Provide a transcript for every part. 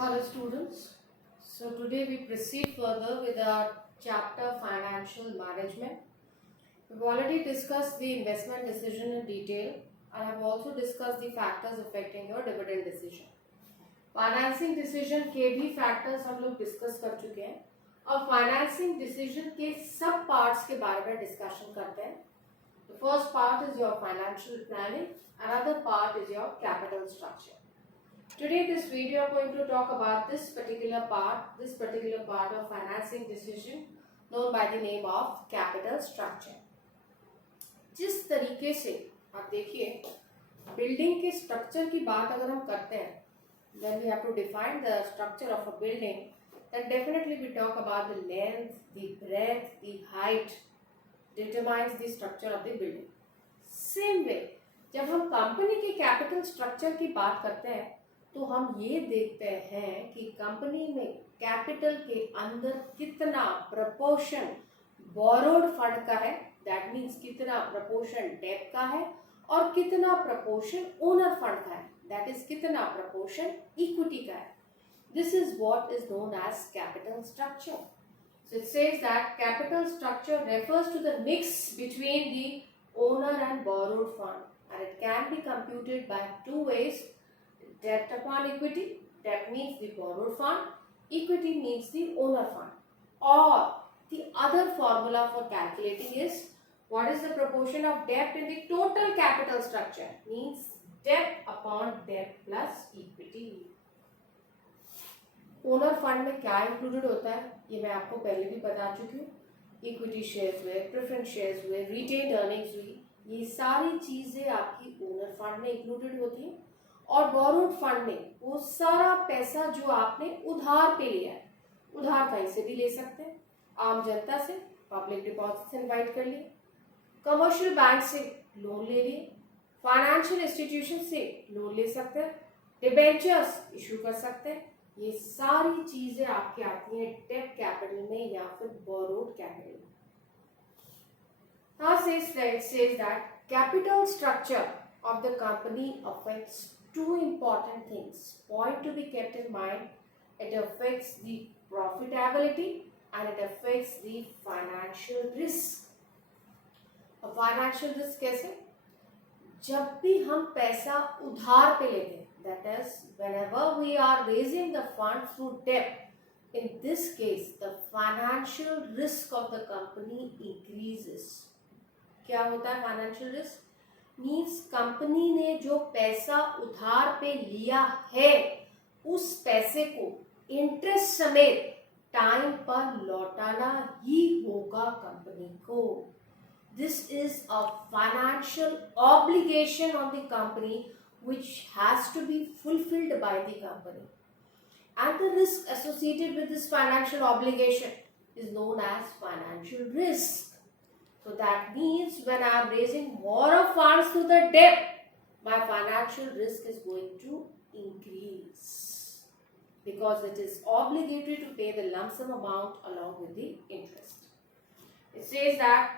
Hello students. So today we proceed further with our chapter financial management. We've already discussed the investment decision in detail and have also discussed the factors affecting your dividend decision. Financing decision के भी factors हम लोग discuss कर चुके हैं और financing decision के सब पार्ट्स के बारे में डिस्कशन करते हैं. The first part is your financial planning, another part is your capital structure. Today this video I'm going to talk about this particular part of financing decision known by the name of capital structure. जिस तरीके से आप देखिए building के structure की बात अगर हम करते हैं, then we have to define the structure of a building, then definitely we talk about the length, the breadth, the height determines the structure of the building. Same way जब हम company के capital structure की बात करते हैं तो हम ये देखते हैं कि कंपनी में कैपिटल के अंदर कितना प्रपोर्शन बोरोड फंड का है, दैट मीन्स कितना प्रपोर्शन डेट का है और कितना प्रपोर्शन ओनर फंड का है, दैट इज कितना प्रपोर्शन इक्विटी का है. This is what is known as capital structure. So it says that capital structure refers to the mix between the owner and borrowed fund and it can be computed by two ways. Debt upon equity, debt means the borrowed fund, equity means the owner fund. Or the other formula for calculating is what is the proportion of debt in the total capital structure, means debt upon debt plus equity. Owner fund में क्या included होता है ये मैं आपको पहले भी बता चुकी हूँ. इक्विटी शेयर्स हुए, प्रेफरेंस शेयर्स हुए, रिटेन्ड अर्निंग्स हुई, ये सारी चीजें आपकी ओनर फंड में इंक्लूडेड होती हैं. और बोरोड फंड में वो सारा पैसा जो आपने उधार पे लिया है, उधार कहीं से भी ले सकते हैं, आम जनता से, पब्लिक डिपॉजिट से इनवाइट कर लिए, कमर्शियल बैंक से लोन ले लिए, फाइनेंशियल इंस्टीट्यूशन से लोन ले सकते हैं, डिबेंचर्स इशू कर सकते हैं. ये सारी चीजें आपके आती हैं डेट कैपिटल में या फिर बोरोड कैपिटल में. Now says that capital structure of the company affects two important things. Point to be kept in mind: it affects the profitability and it affects the financial risk. और financial risk कैसे? जब भी हम पैसा उधार पे लेते हैं, that is whenever we are raising the fund through debt, in this case the financial risk of the company increases. क्या होता है financial risk? मीन्स कंपनी ने जो पैसा उधार पे लिया है उस पैसे को इंटरेस्ट समेत टाइम पर लौटाना ही होगा कंपनी को. This is a financial obligation on the company which has to be fulfilled by the company, and the risk associated with this financial obligation is known as financial risk. So that means when I am raising more of funds to the debt, my financial risk is going to increase because it is obligatory to pay the lump sum amount along with the interest. It says that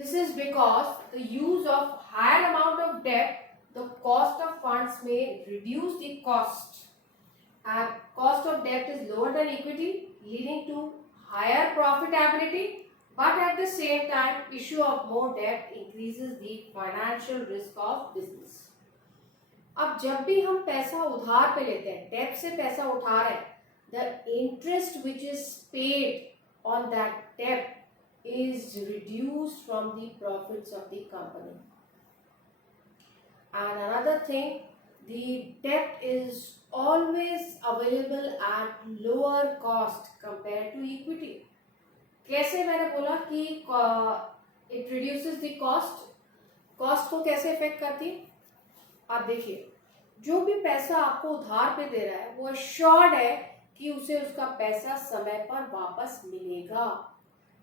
this is because the use of higher amount of debt, the cost of funds may reduce the cost, and cost of debt is lower than equity, leading to higher profitability. But at the same time, issue of more debt increases the financial risk of business. अब जब भी हम पैसा उधार पे लेते हैं, date से पैसा उठा रहे हैं, the interest which is paid on that debt is reduced from the profits of the company. And another thing, the debt is always available at lower cost compared to equity. कैसे? मैंने बोला कि it reduces the cost. Cost को कैसे effect करती है? आप देखिए जो भी पैसा आपको उधार पे दे रहा है वो एश्योर्ड है कि उसे उसका पैसा समय पर वापस मिलेगा.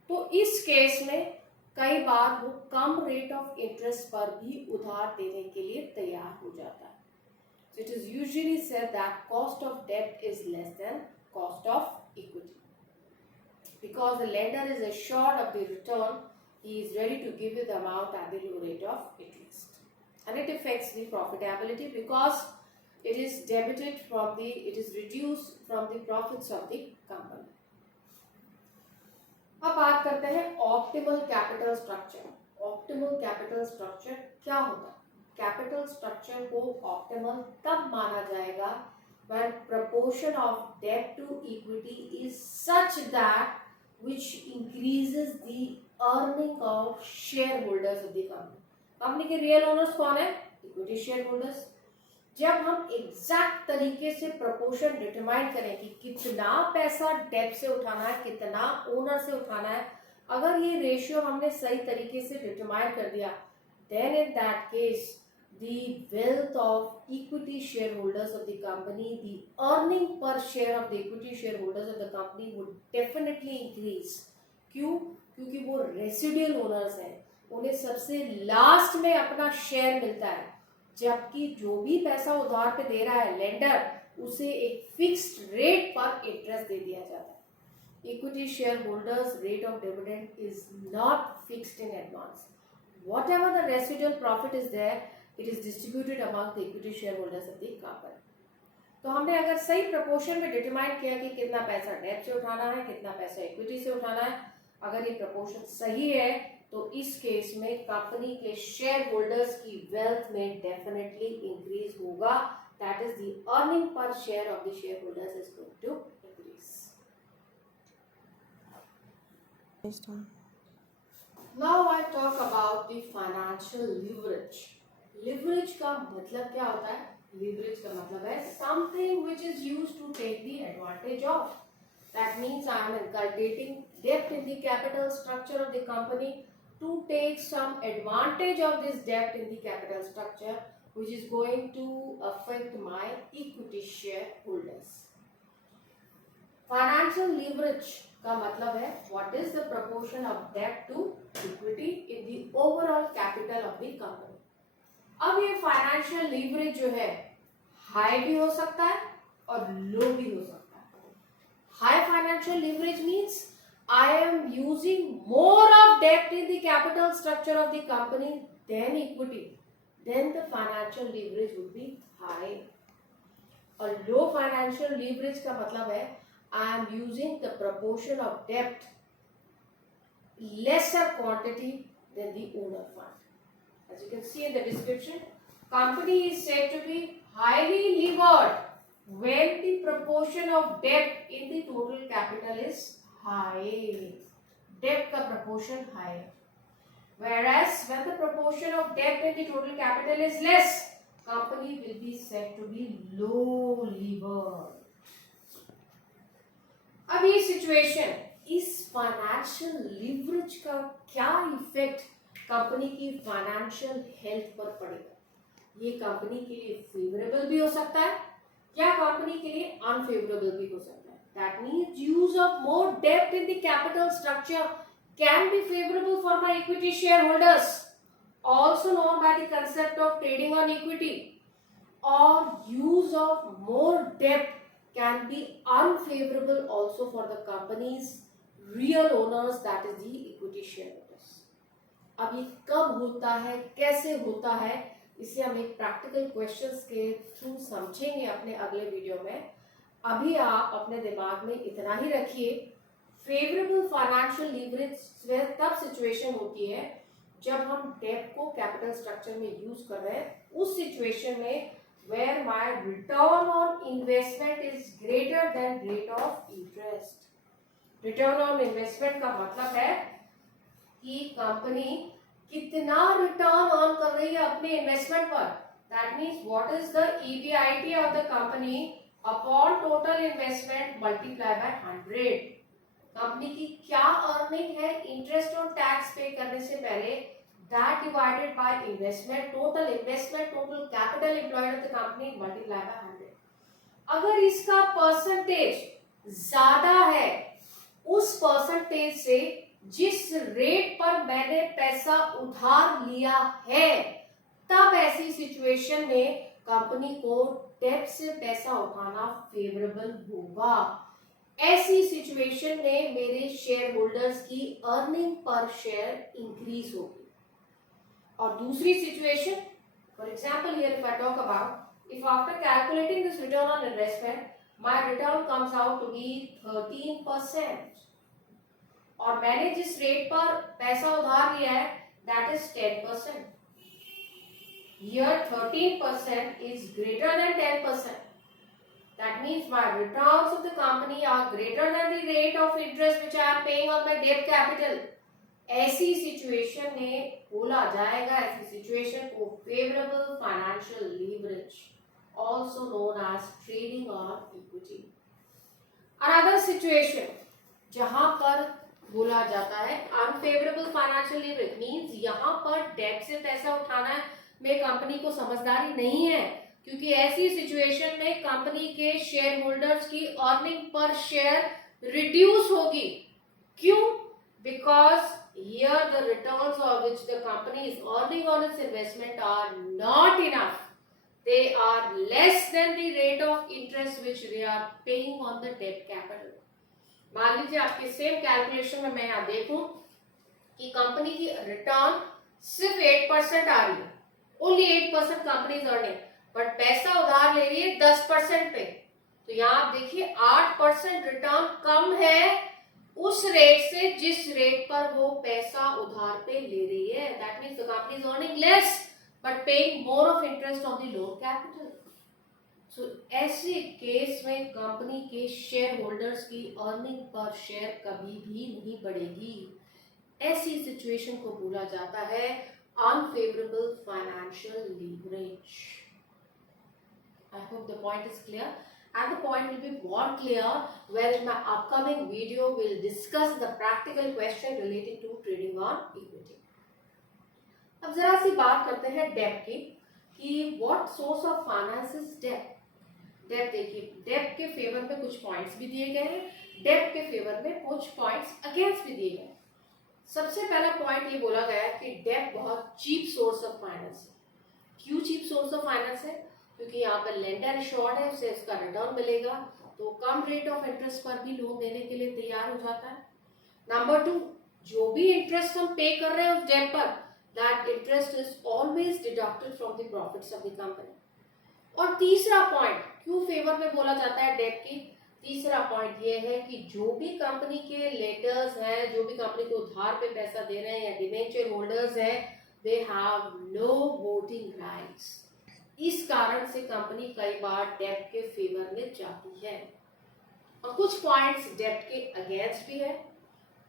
तो इस केस में कई बार वो कम रेट ऑफ इंटरेस्ट पर भी उधार देने के लिए तैयार हो जाता है. So it is usually said that cost of debt is less than cost of equity. Because the lender is assured of the return, he is ready to give you the amount at the low rate of interest. And it affects the profitability because it is debited from the, it is reduced from the profits of the company. अब बात करते हैं optimal capital structure. Optimal capital structure क्या होता है? Capital structure को optimal तब माना जाएगा when proportion of debt to equity is such that which increases the earning of shareholders of the company. Company के रियल ओनर्स कौन है? Equity share holders. जब हम एग्जैक्ट तरीके से प्रोपोर्शन डिटरमाइन करें कि कितना पैसा डेट से उठाना है, कितना ओनर से उठाना है, अगर ये रेशियो हमने सही तरीके से डिटरमाइन कर दिया, then in that case the wealth of equity shareholders of the company, the earning per share of the equity shareholders of the company would definitely increase. क्यों? क्योंकि वो रेसिडुअल ओनर्स हैं, उन्हें सबसे लास्ट में अपना शेयर मिलता है, जबकि जो भी पैसा उधार पे दे रहा है लेंडर, उसे एक फिक्स्ड रेट पर इंटरेस्ट दे दिया जाता है. Equity share holders rate of dividend is not fixed in advance. Whatever the residual profit is there, it is distributed among the equity shareholders of the company. तो हमने अगर सही प्रपोर्शन में determine किया कि कितना पैसा डेट से उठाना है, कितना पैसा इक्विटी से उठाना है, अगर ये प्रपोर्शन सही है तो इस केस में कंपनी के शेयर होल्डर्स की वेल्थ में डेफिनेटली इंक्रीज होगा. दैट इज द अर्निंग पर share of the share holders is going to increase. Now I talk about the financial leverage. Leverage का मतलब क्या होता है? Leverage का मतलब है something which is used to take the advantage of. That means I am inculcating debt in the capital structure of the company to take some advantage of this debt in the capital structure, which is going to affect my equity shareholders. Financial leverage का मतलब है what is the proportion of debt to equity in the overall capital of the company. अब ये financial leverage जो है high भी हो सकता है और लो भी हो सकता है. High financial leverage means I am using more of debt in the capital structure of the company than equity, then the financial leverage would be high. और लो फाइनेंशियल लीवरेज का मतलब है I am using the proportion of debt lesser quantity than the owner fund. As you can see in the description, company is said to be highly levered when the proportion of debt in the total capital is high. Debt का proportion high. Whereas when the proportion of debt in the total capital is less, company will be said to be low levered. अब ये situation, इस financial leverage का क्या effect company की financial health पर पड़ेगा? ये कंपनी के लिए फेवरेबल भी हो सकता है या कंपनी के लिए अनफेवरेबल भी हो सकता है. That means use of more डेब्ट in the capital structure can be favourable for my equity share holders, also known by the concept of trading on equity. और यूज ऑफ मोर डेब्ट can be unfavorable also for the company's real owners, that is the equity shareholders. अब ये कब होता है, कैसे होता है, इसे हम एक प्रैक्टिकल क्वेश्चंस के थ्रू समझेंगे अपने अगले वीडियो में. अभी आप अपने दिमाग में इतना ही रखिए, फेवरेबल फाइनेंशियल लीवरेज तब सिचुएशन होती है जब हम डेट को कैपिटल स्ट्रक्चर में यूज कर रहे हैं. उस सिचुएशन में where my return on investment is greater than rate of interest. Return on investment का मतलब है कि कंपनी कितना रिटर्न अर्न कर रही है अपने इन्वेस्टमेंट पर. That means what is the EBIT of the company upon total investment multiply by 100. Company की क्या अर्निंग है इंटरेस्ट और टैक्स पे करने से पहले, that divided by investment, total capital employed of the company multiply by 100. अगर इसका परसेंटेज ज्यादा है उस परसेंटेज से जिस रेट पर मैंने पैसा उधार लिया है, तब ऐसी सिचुएशन में कंपनी को डेट से पैसा उठाना फेवरेबल होगा. ऐसी सिचुएशन में मेरे शेयर होल्डर्स की अर्निंग पर शेयर इंक्रीज होगी. और दूसरी situation, for example here if I talk about, if after calculating this return on investment, my return comes out to be 13%, और मैंने जिस रेट पर पैसा उधार लिया है that is 10%. Here 13% is greater than 10%. That means my returns of the company are greater than the rate of interest which I am paying on my debt capital. ऐसी situation में बोला जाएगा, ऐसी सिचुएशन को favourable financial leverage, also known as trading on equity. Another situation जहां पर बोला जाता है अनफेवरेबल फाइनेंशियल लीवरेज, मींस यहां पर डेट से पैसा उठाना में कंपनी को समझदारी नहीं है, क्योंकि ऐसी सिचुएशन में कंपनी के शेयर होल्डर्स की अर्निंग पर शेयर रिड्यूस होगी. क्यों? Because here the returns of which the company is earning on its investment are not enough. They are less than the rate of interest which they are paying on the debt capital. मान लीजिए आपके same calculation में मैं यहाँ देखूं कि company की return सिर्फ 8% आ रही है, only 8% company is earning, but पैसा उधार ले रही है 10% पे. तो यहाँ आप देखिए 8% रिटर्न कम है उस रेट से जिस रेट पर वो पैसा उधार पे ले रही है. That means the company is earning less but paying more of interest on the loan capital. So ऐसे केस में कंपनी के शेयर होल्डर्स की अर्निंग पर शेयर कभी भी नहीं बढ़ेगी. ऐसी सिचुएशन को बोला जाता है unfavourable financial leverage. I hope the point is clear. And the point will be more clear where in my upcoming video we'll discuss the practical question related to trading on equity. अब जरा सी बात करते हैं डेब्ट की कि what source of finance is debt. डेब्ट देखिए, डेब्ट के फेवर में कुछ पॉइंट्स भी दिए गए हैं, डेब्ट के फेवर में कुछ पॉइंट्स अगेंस्ट भी दिए गए. सबसे पहला पॉइंट ये बोला गया है कि डेब्ट बहुत चीप सोर्स ऑफ फाइनेंस है. क्यों चीप सोर्स ऑफ फाइनेंस है? क्योंकि यहाँ पर लेंडर एश्योर्ड है, उससे उसका रिटर्न मिलेगा, तो कम रेट ऑफ इंटरेस्ट पर भी लोन देने के लिए तैयार हो जाता है. नंबर 2, जो भी इंटरेस्ट हम पे कर रहे हैं उस डेट पर, that interest is always deducted from the profits of the company. और तीसरा पॉइंट क्यों फेवर में बोला जाता है डेट की, तीसरा पॉइंट ये है कि जो भी कंपनी के लेटर्स हैं, जो भी कंपनी को उधार पे पैसा दे रहे हैं या डिबेंचर होल्डर्स हैं, they have no voting rights. इस कारण से कंपनी कई बार डेब्ट के फेवर में जाती है. और कुछ पॉइंट्स डेब्ट के अगेंस्ट भी है.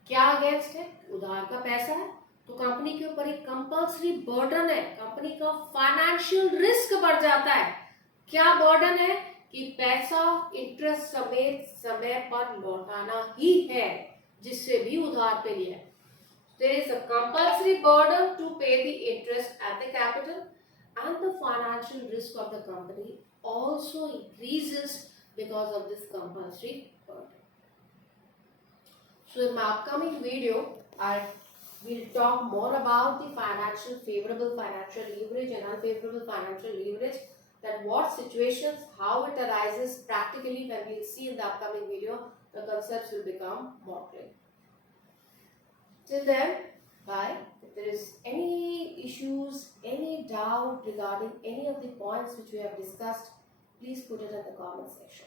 क्या अगेंस्ट है? उधार का पैसा है तो कंपनी के ऊपर एक कंपल्सरी बर्डन है, कंपनी का फाइनेंशियल रिस्क बढ़ जाता है. क्या बर्डन है? कि पैसा इंटरेस्ट समेत समय पर लौटाना ही है जिससे भी उधार पे लिया है. There is a compulsory burden to pay the interest at the capital. And the financial risk of the company also increases because of this compulsory burden. So in my upcoming video, I will talk more about the favorable financial leverage and unfavorable financial leverage, that what situations, how it arises practically. When we will see in the upcoming video, the concepts will become more clear. Till then, bye. If there is any issues, any doubt regarding any of the points which we have discussed, please put it in the comment section.